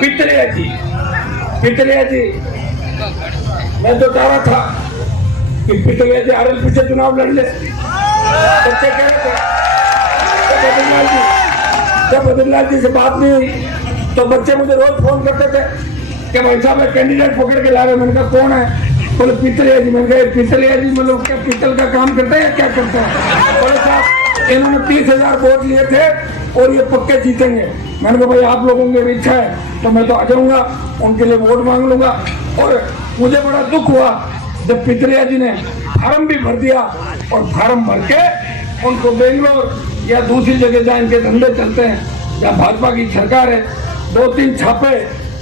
पितलिया जी, मैं तो कह रहा था कि पितलिया जी RLP से चुनाव लड़ ले। बच्चे कह रहे थे, जब बद्रीलाल जी से बात नहीं हुई तो बच्चे मुझे रोज फोन करते थे कि भाई साहब मैं कैंडिडेट पकड़ के ला रहे। मैंने कहा कौन है? बोले पितलिया जी। मैंने कहा पितलिया जी मतलब क्या पीतल का काम करते हैं या क्या करते हैं? बोले साहब इन्होंने 30,000 वोट लिए थे और ये पक्के जीतेंगे। मैंने कहा भाई आप लोगों की इच्छा है तो मैं तो आ जाऊंगा, उनके लिए वोट मांग लूंगा। और मुझे बड़ा दुख हुआ जब पितलिया जी ने फार्म भी भर दिया और फार्म भर के उनको बेंगलोर या दूसरी जगह जहाँ इनके धंधे चलते हैं, जहाँ भाजपा की सरकार है, 2-3 छापे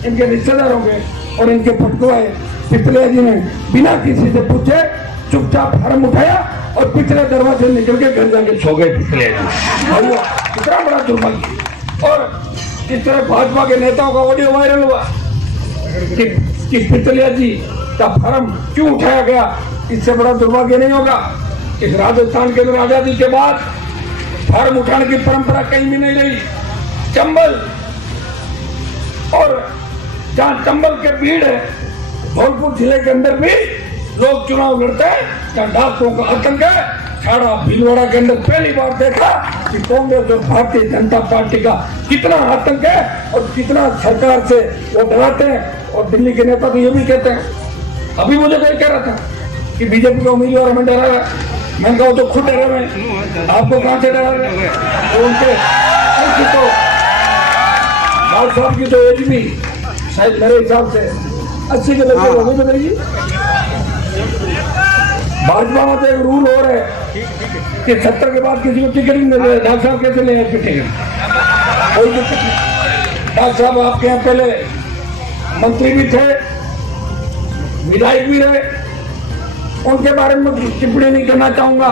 इनके रिश्तेदारों के और इनके पटकुआए। पितलिया जी ने बिना किसी से पूछे चुपचाप फार्म उठाया और पिछले दरवाजे से निकल के घर जाके सो गए पितलिया जी। और वो कितना बड़ा दुर्भाग्य। और इस तरह भाजपा के नेताओं का ऑडियो वायरल हुआ कि पितलिया जी का फार्म क्यों उठाया गया। इससे बड़ा दुर्भाग्य नहीं होगा। इस राजस्थान के अंदर आजादी के बाद फार्म उठाने की परंपरा कहीं भी नहीं रही। चंबल और जहाँ चंबल के भीड़ है, धौलपुर जिले के अंदर भी लोग चुनाव लड़ते हैं, जहाँ डाकुओं का आतंक है। छाड़ा भीलवाड़ा के अंदर पहली बार देखा कि कांग्रेस और भारतीय जनता पार्टी का कितना आतंक है और कितना सरकार से वो डराते हैं। और दिल्ली के नेता तो ये भी कहते हैं। अभी मुझे कोई कह रहा था कि बीजेपी का उम्मीदवार हमें डरा रहा है। मैंने कहा तो खुद डरे हुए, आपको कहाँ से डरा रहे हैं? तो उनके तो लाल साहब की तो एज भी शायद मेरे हिसाब से 80 के लगे होगी बदलेगी। भाजपा में तो एक रूल हो रहा है कि 70 के बाद किसी को टिकट नहीं मिल रहा है। डॉक्टर साहब कैसे ले टिकट? कोई दिक्कत नहीं। डॉक्टर साहब आपके यहाँ पहले मंत्री भी थे, विधायक भी रहे, उनके बारे में टिप्पणी नहीं करना चाहूंगा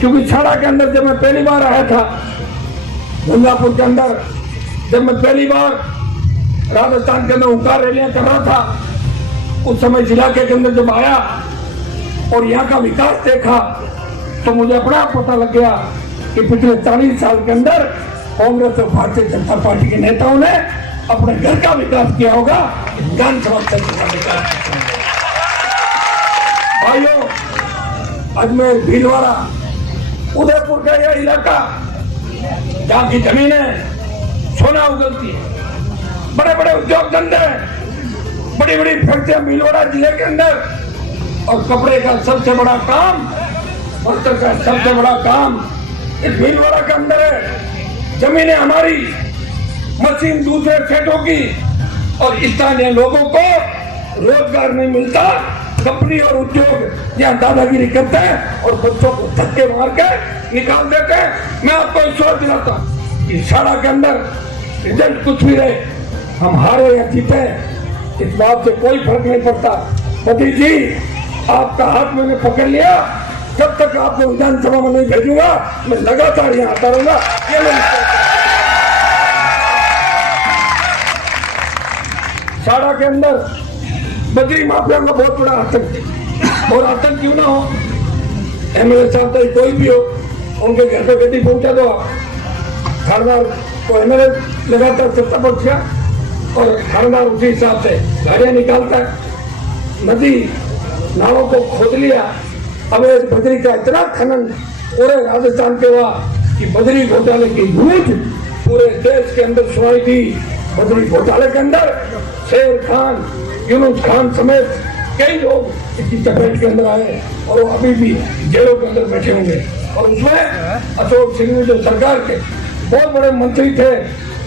क्योंकि छाड़ा के अंदर जब मैं पहली बार आया था, गंगापुर के अंदर जब मैं पहली बार राजस्थान के अंदर हुंकार रैलियां कर रहा था, उस समय जिला के अंदर जब आया और यहाँ का विकास देखा तो मुझे अपना पता लग गया कि पिछले 40 साल के अंदर कांग्रेस और भारतीय जनता पार्टी के नेताओं ने अपने घर का विकास किया होगा, विधानसभा क्षेत्र का विकास। भाइयों, अजमेर, भीलवाड़ा, उदयपुर का यह इलाका जहाँ की जमीनें सोना उगलती है, बड़े बड़े उद्योग धंधे, बड़ी बड़ी फैक्ट्रियां भीलवाड़ा जिले के अंदर, और कपड़े का सबसे बड़ा काम, वस्त्र का सबसे बड़ा काम इस भीलवाड़ा के अंदर है। जमीनें हमारी, मशीन दूसरे सेठों की, और स्थानीय लोगों को रोजगार नहीं मिलता। कंपनी और उद्योग यहाँ दादागिरी करते हैं और बच्चों को धक्के मार के निकाल देते हैं। मैं आपको विश्वास दिलाता हूँ कि छाड़ा के अंदर रिजल्ट कुछ भी रहे, हम हारे या जीते, इस बात से कोई फर्क नहीं पड़ता। मोदी जी, आपका हाथ मैंने पकड़ लिया, जब तक आपको विधानसभा में नहीं भेजूंगा मैं लगातार यहाँ आता रहूंगा। ये छाड़ा के अंदर बजरी माफिया का बहुत बड़ा आतंक है, और आतंक क्यों ना हो, MLA साहब तो कोई भी हो, उनके घर पे गड्डी पहुंचा दो। थानेदार को MLA लगातार सत्ता पर किया और थानेदार उसी हिसाब से गाड़ियां निकालता है। नदी नालों को खोद लिया। अब बजरी का इतना खनन पूरे राजस्थान के हुआ कि बजरी घोटाले की गूंज पूरे देश के अंदर सुनाई दी। बजरी घोटाले के अंदर शेर खान, यूनुस खान समेत कई लोग इसकी चपेट के अंदर आए और वो अभी भी जेलों के अंदर बैठे होंगे। और उसमें अशोक सिंह जो सरकार के बहुत बड़े मंत्री थे,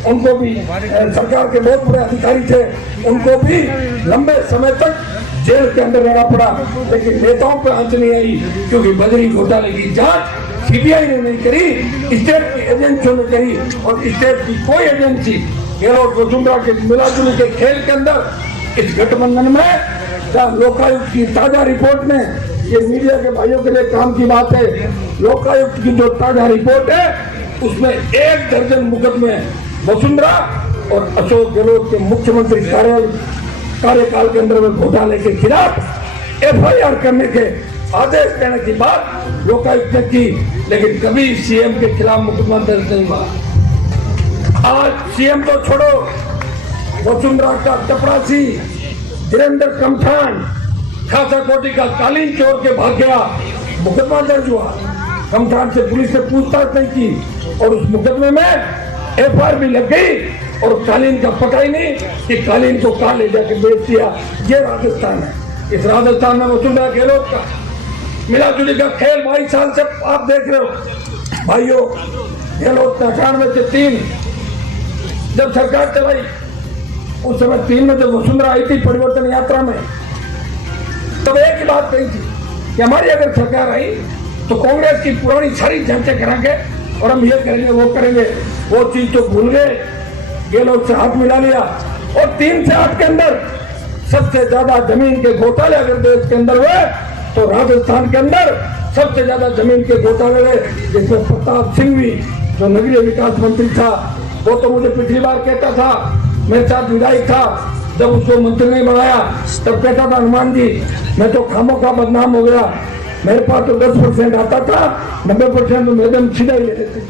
उनको भी सरकार के बहुत बड़े अधिकारी थे, उनको भी लंबे समय तक जेल के अंदर रहना पड़ा। लेकिन नेताओं पर आंच नहीं आई क्योंकि बजरी घोटाले की जांच CBI ने नहीं करी, स्टेट की एजेंसियों ने करी। और स्टेट की कोई एजेंसी गहलोत वसुंधरा के मिलाजुली के खेल के अंदर इस गठबंधन में, जहाँ लोकायुक्त की ताजा रिपोर्ट में, ये मीडिया के भाइयों के लिए काम की बात है, लोकायुक्त की जो ताजा रिपोर्ट है उसमें 1 दर्जन मुकदमे वसुंधरा और अशोक गहलोत के मुख्यमंत्री कार्यकाल के अंदर में घोटाले के खिलाफ FIR करने के आदेश देने की बात लोकायुक्त ने की, लेकिन कभी CM के खिलाफ मुकदमा दर्ज नहीं हुआ। आज CM तो छोड़ो, वसुंधरा का चपरासी धीरेन्द्र कमठान खासा कोटी का कालीन चोर के भाग गया, मुकदमा दर्ज हुआ। कमठान से पुलिस ने पूछताछ नहीं की और उस मुकदमे में एफआईआर भी लग गई और कालीन का पता ही नहीं कि कालीन को कहां ले जाके बेच दिया। ये राजस्थान है। इस राजस्थान में वसुंधरा गहलोत का मिला जुली का खेल 22 साल से आप देख रहे हो भाइयों। गहलोत 98 से 3 जब सरकार चलाई, उस समय 3 में जब वसुंधरा आई थी परिवर्तन यात्रा में, तब एक ही बात कही थी कि हमारी अगर सरकार आई तो कांग्रेस की पुरानी सारी जांचें कराएंगे और हम ये करेंगे वो करेंगे। वो चीज तो भूल गए, गहलोत से हाथ मिला लिया और 3 से 8 के अंदर सबसे ज्यादा जमीन के घोटाले अगर देश के अंदर हुए तो राजस्थान के अंदर सबसे ज्यादा जमीन के घोटाले हुए, जिसमें प्रताप सिंह भी जो नगरीय विकास मंत्री था, वो तो मुझे पिछली बार कहता था, मेरे साथ विधायक था, जब उसको मंत्री नहीं बनाया तब कहता था हनुमान जी मैं तो खामोखा बदनाम हो गया, मेरे पास तो 10% आता था, 90% तो मैडम सीधा ही ले लेते।